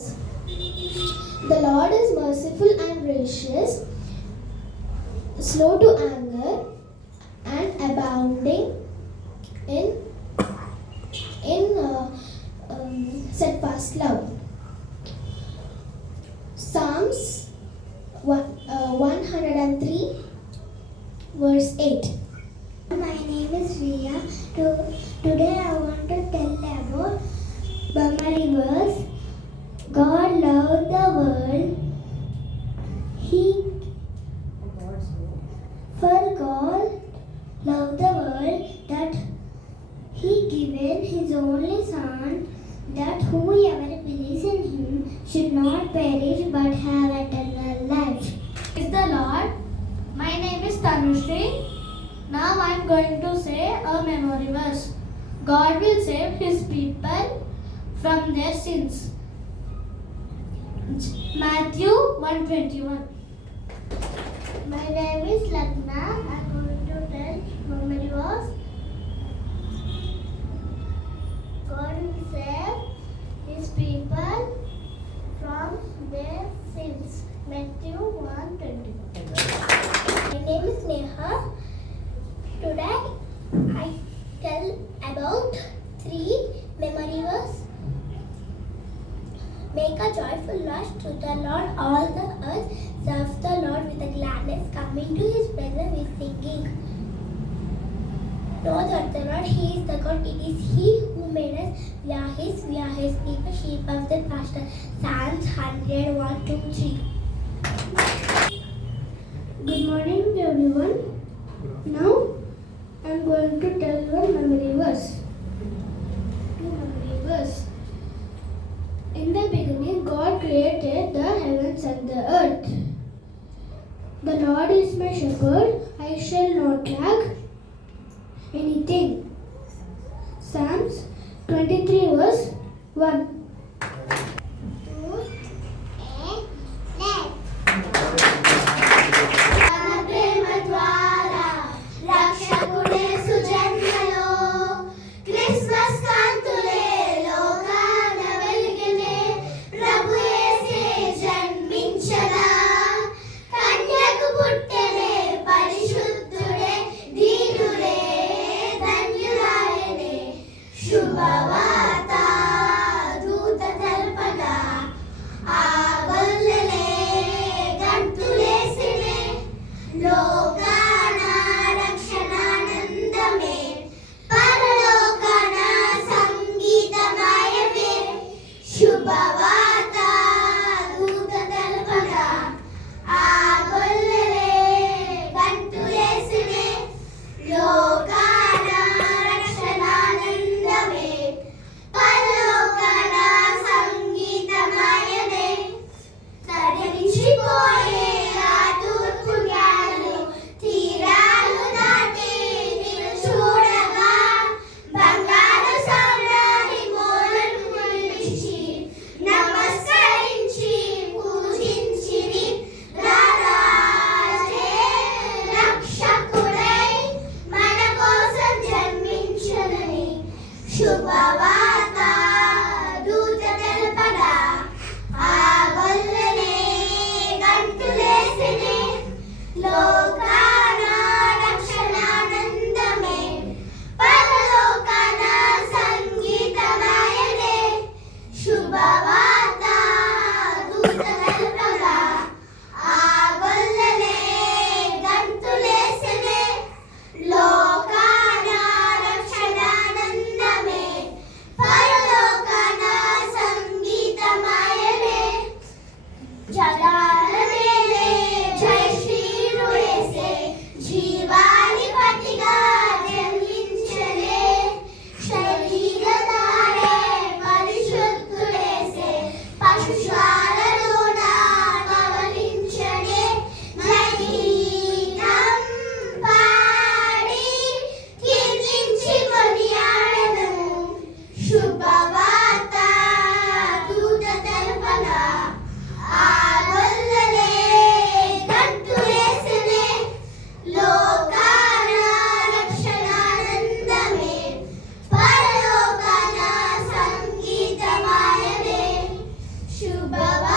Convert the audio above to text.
The Lord is merciful and gracious, slow to anger, and abounding in steadfast love. Psalms 103 verse 8. My name is Riya. Today I want to tell about memory verse. God loved the world. God loved the world that He given His only Son, that whoever believes in Him should not perish but have eternal life. Praise the Lord. My name is Tanushree. Now I am going to say a memory verse. God will save His people from their sins. Matthew 1:21. My name is Lagna. I am going to tell memory verse. God will save His people from their sins. Matthew 1:21. My name is Neha. Today I tell about 3 memory verse. Make a joyful noise to the Lord, all the earth. Serve the Lord with a gladness. Come into His presence with singing. Know that the Lord, He is the God. It is He who made us. We are His people, sheep of the pasture. Psalms 100, 1, 2, 3. Good morning everyone. Now I am going to tell you a memory verse. In the beginning, God created the heavens and the earth. The Lord is my shepherd, I shall not lack anything. Psalms 23 verse 1. శుభవార్త